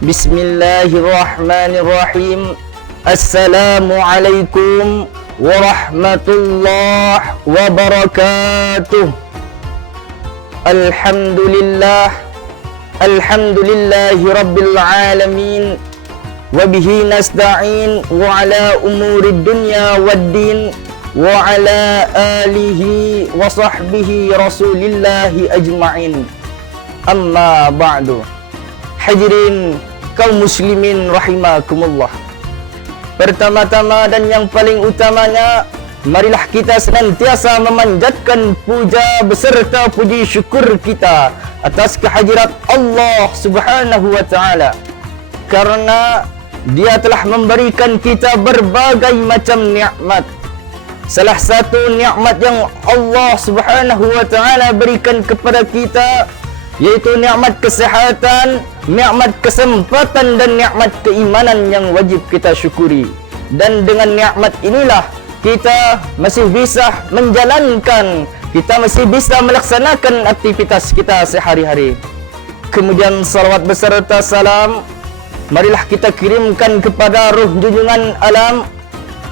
Bismillahirrahmanirrahim. Assalamualaikum warahmatullahi wabarakatuh. Alhamdulillahi rabbil alamin. Wabihi nasta'in wa ala umurid dunya waddin wa ala alihi wa sahbihi rasulillahi ajma'in. Amma ba'du. Hadirin kaum muslimin rahimakumullah. Pertama-tama dan yang paling utamanya, marilah kita senantiasa memanjatkan puja beserta puji syukur kita atas kehadirat Allah Subhanahu wa taala, karena Dia telah memberikan kita berbagai macam nikmat. Salah satu nikmat yang Allah Subhanahu wa taala berikan kepada kita yaitu nikmat kesehatan, nikmat kesempatan dan nikmat keimanan yang wajib kita syukuri. Dan dengan nikmat inilah kita masih bisa menjalankan, kita masih bisa melaksanakan aktivitas kita sehari-hari. Kemudian salawat beserta salam marilah kita kirimkan kepada ruh junjungan alam.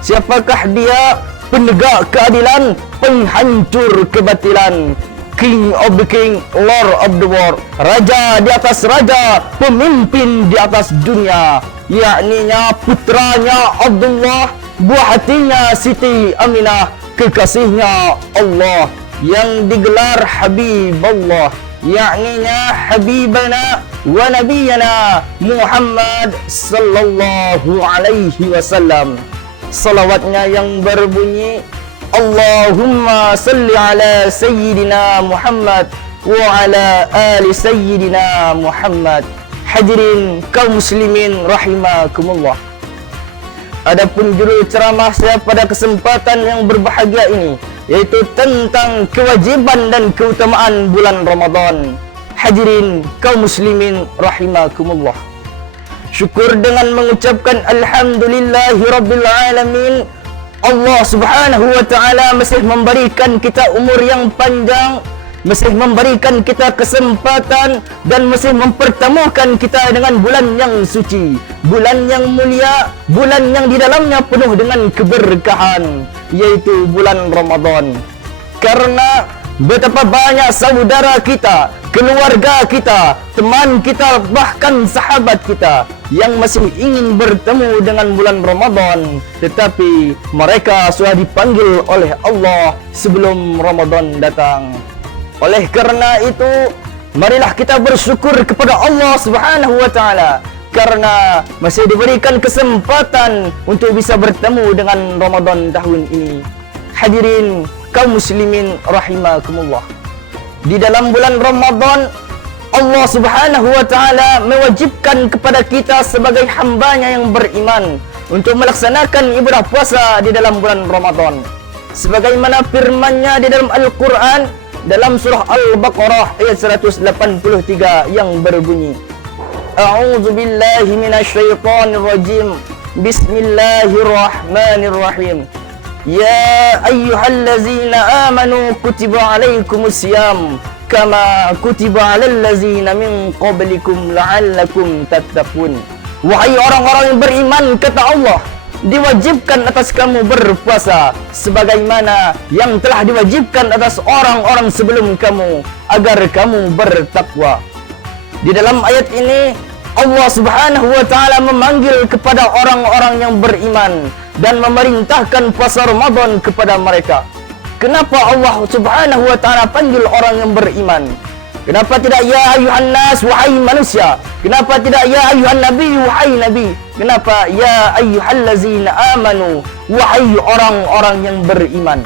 Siapakah dia? Penegak keadilan, penghancur kebatilan, King of the King, Lord of the World, Raja di atas raja, pemimpin di atas dunia, yakninya putranya Abdullah, buah hatinya Siti Aminah, kekasihnya Allah, yang digelar Habibullah, yakninya Habibana wa Nabiyana Muhammad sallallahu alaihi wasallam. Salawatnya yang berbunyi, Allahumma salli ala Sayyidina Muhammad wa ala ali Sayyidina Muhammad. Hadirin kaum muslimin rahimakumullah. Adapun judul ceramah saya pada kesempatan yang berbahagia ini yaitu tentang kewajiban dan keutamaan bulan Ramadan. Hadirin kaum muslimin rahimakumullah. Syukur dengan mengucapkan Alhamdulillahi rabbil alamin. Allah Subhanahu wa taala masih memberikan kita umur yang panjang, masih memberikan kita kesempatan dan masih mempertemukan kita dengan bulan yang suci, bulan yang mulia, bulan yang di dalamnya penuh dengan keberkahan, yaitu bulan Ramadan. Karena betapa banyak saudara kita, keluarga kita, teman kita, bahkan sahabat kita yang masih ingin bertemu dengan bulan Ramadan, tetapi mereka sudah dipanggil oleh Allah sebelum Ramadan datang. Oleh kerana itu, marilah kita bersyukur kepada Allah Subhanahu wa taala karena masih diberikan kesempatan untuk bisa bertemu dengan Ramadan tahun ini. Hadirin kaum muslimin rahimakumullah. Di dalam bulan Ramadan, Allah Subhanahu wa taala mewajibkan kepada kita sebagai hambanya yang beriman untuk melaksanakan ibadah puasa di dalam bulan Ramadan. Sebagaimana firman-Nya di dalam Al-Quran dalam surah Al-Baqarah ayat 183 yang berbunyi, A'udzu billahi minasyaitonir rajim. Bismillahirrahmanirrahim. Ya ayyuhallazina amanu kutiba alaikumusiyam kama kutiba alal ladzina min qablikum la'allakum tattaqun. Wahai orang-orang yang beriman, kata Allah, diwajibkan atas kamu berpuasa sebagaimana yang telah diwajibkan atas orang-orang sebelum kamu agar kamu bertakwa. Di dalam ayat ini Allah Subhanahu wa taala memanggil kepada orang-orang yang beriman dan memerintahkan puasa Ramadan kepada mereka. Kenapa Allah Subhanahu wa taala panggil orang yang beriman? Kenapa tidak ya ayuhan nas, wahai manusia? Kenapa tidak ya ayuhan nabi, wahai nabi? Kenapa ya ayyuhallazina amanu, wahai orang-orang yang beriman?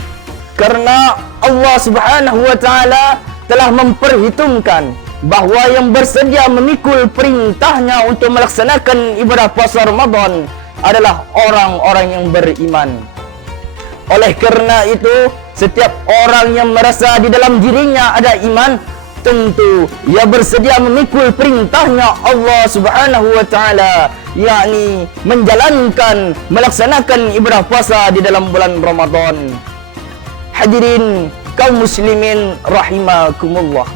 Karena Allah Subhanahu wa taala telah memperhitungkan bahawa yang bersedia memikul perintahnya untuk melaksanakan ibadah puasa Ramadan adalah orang-orang yang beriman. Oleh kerana itu, setiap orang yang merasa di dalam dirinya ada iman, tentu ia bersedia memikul perintahnya Allah Subhanahu wa taala, yakni menjalankan, melaksanakan ibadah puasa di dalam bulan Ramadan. Hadirin kaum muslimin rahimakumullah.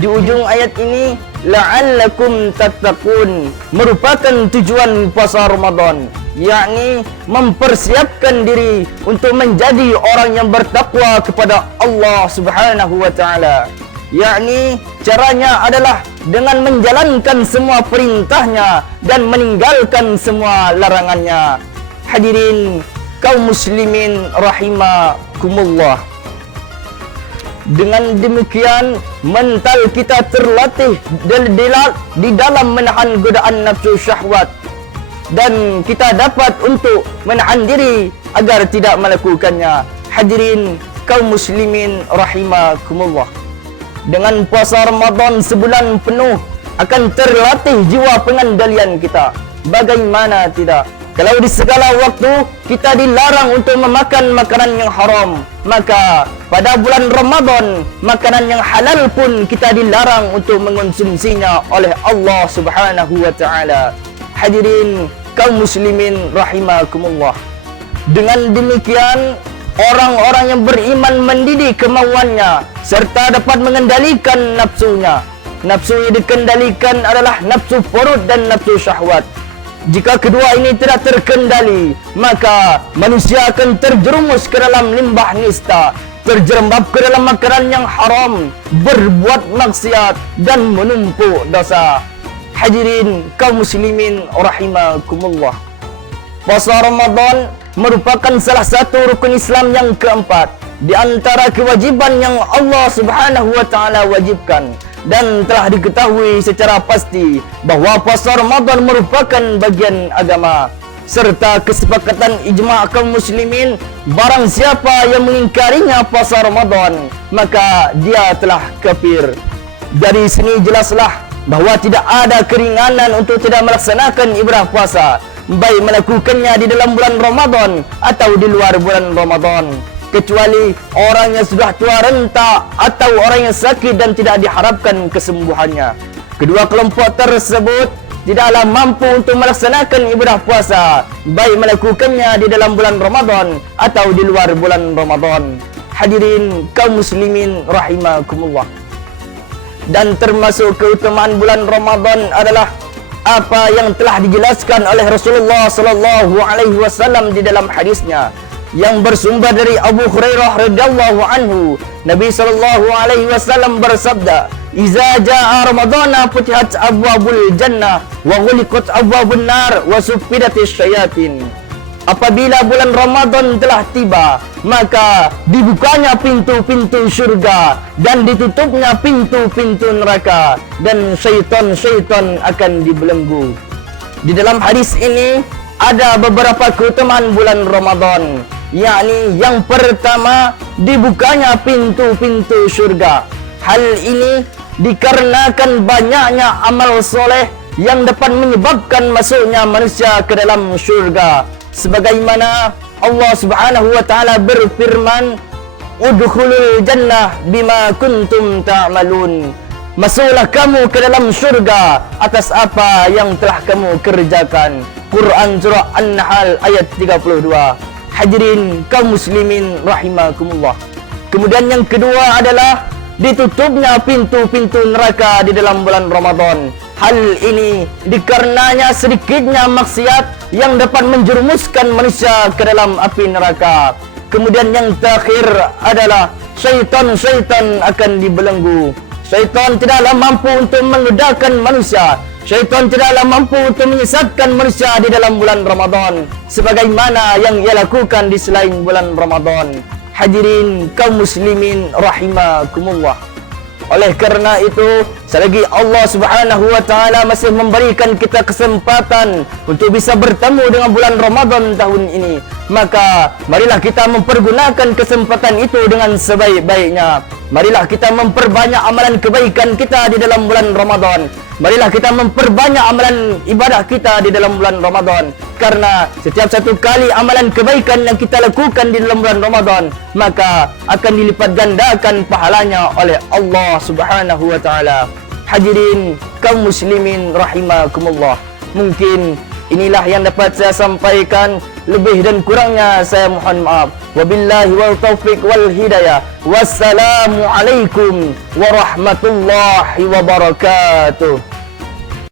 Di ujung ayat ini la'allakum tattaqun, merupakan tujuan puasa Ramadan, yakni mempersiapkan diri untuk menjadi orang yang bertakwa kepada Allah Subhanahu wa taala. Yakni caranya adalah dengan menjalankan semua perintahnya dan meninggalkan semua larangannya. Hadirin kaum muslimin rahimakumullah. Dengan demikian mental kita terlatih di dalam menahan godaan nafsu syahwat, dan kita dapat untuk menahan diri agar tidak melakukannya. Hadirin kaum muslimin rahimakumullah. Dengan puasa Ramadan sebulan penuh akan terlatih jiwa pengendalian kita. Bagaimana tidak? Kalau di segala waktu kita dilarang untuk memakan makanan yang haram, maka pada bulan Ramadan makanan yang halal pun kita dilarang untuk mengonsumsinya oleh Allah Subhanahu wa taala. Hadirin kaum muslimin rahimakumullah. Dengan demikian orang-orang yang beriman mendidik kemauannya serta dapat mengendalikan nafsunya. Nafsu yang dikendalikan adalah nafsu perut dan nafsu syahwat. Jika kedua ini tidak terkendali, maka manusia akan terjerumus ke dalam limbah nista, terjerembab ke dalam makanan yang haram, berbuat maksiat dan menumpuk dosa. Hadirin kaum muslimin rahimakumullah. Puasa Ramadan merupakan salah satu rukun Islam yang keempat di antara kewajiban yang Allah Subhanahu wa taala wajibkan, dan telah diketahui secara pasti bahawa puasa Ramadan merupakan bagian agama serta kesepakatan ijma' kaum muslimin. Barang siapa yang mengingkarinya puasa Ramadan, maka dia telah kafir. Dari sini jelaslah bahawa tidak ada keringanan untuk tidak melaksanakan ibadah puasa, baik melakukannya di dalam bulan Ramadan atau di luar bulan Ramadan, kecuali orang yang sudah tua renta atau orang yang sakit dan tidak diharapkan kesembuhannya. Kedua kelompok tersebut tidaklah mampu untuk melaksanakan ibadah puasa, baik melakukannya di dalam bulan Ramadan atau di luar bulan Ramadan. Hadirin kaum muslimin rahimakumullah. Dan termasuk keutamaan bulan Ramadan adalah apa yang telah dijelaskan oleh Rasulullah sallallahu alaihi wasallam di dalam hadisnya yang bersumber dari Abu Hurairah radhiyallahu anhu. Nabi sallallahu alaihi wasallam bersabda, "Iza jaa Ramadana futihat abwabul jannah wa ghuliqat abwabun nar wa suffidatis syayatin." Apabila bulan Ramadan telah tiba, maka dibukanya pintu-pintu syurga dan ditutupnya pintu-pintu neraka, dan syaitan-syaitan akan dibelenggu. Di dalam hadis ini ada beberapa keutamaan bulan Ramadan, yakni yang pertama, dibukanya pintu-pintu syurga. Hal ini dikarenakan banyaknya amal soleh yang dapat menyebabkan masuknya manusia ke dalam syurga. Sebagaimana Allah Subhanahu wa taala berfirman, "Udkhulul jannah bima kuntum ta'malun." Masuklah kamu ke dalam syurga atas apa yang telah kamu kerjakan. Quran surah An-Nahl ayat 32. Hadirin kaum muslimin rahimakumullah. Kemudian yang kedua adalah ditutupnya pintu-pintu neraka di dalam bulan Ramadan. Hal ini dikarenanya sedikitnya maksiat yang dapat menjerumuskan manusia ke dalam api neraka. Kemudian yang terakhir adalah syaitan-syaitan akan dibelenggu. Syaitan tidaklah mampu untuk mengledakkan manusia. Syaitan tidaklah mampu untuk menyesatkan manusia di dalam bulan Ramadan sebagaimana yang ia lakukan di selain bulan Ramadan. Hadirin kaum muslimin rahimakumullah. Oleh kerana itu, selagi Allah Subhanahu wa taala masih memberikan kita kesempatan untuk bisa bertemu dengan bulan Ramadan tahun ini, maka marilah kita mempergunakan kesempatan itu dengan sebaik-baiknya. Marilah kita memperbanyak amalan kebaikan kita di dalam bulan Ramadan. Marilah kita memperbanyak amalan ibadah kita di dalam bulan Ramadan. Karena setiap satu kali amalan kebaikan yang kita lakukan di dalam bulan Ramadan, maka akan dilipat gandakan pahalanya oleh Allah Subhanahu wa taala. Hadirin kaum muslimin rahimakumullah. Mungkin Inilah yang dapat saya sampaikan. Lebih dan kurangnya saya mohon maaf. Wabillahi wal taufiq wal hidayah. Wassalamualaikum warahmatullahi wabarakatuh.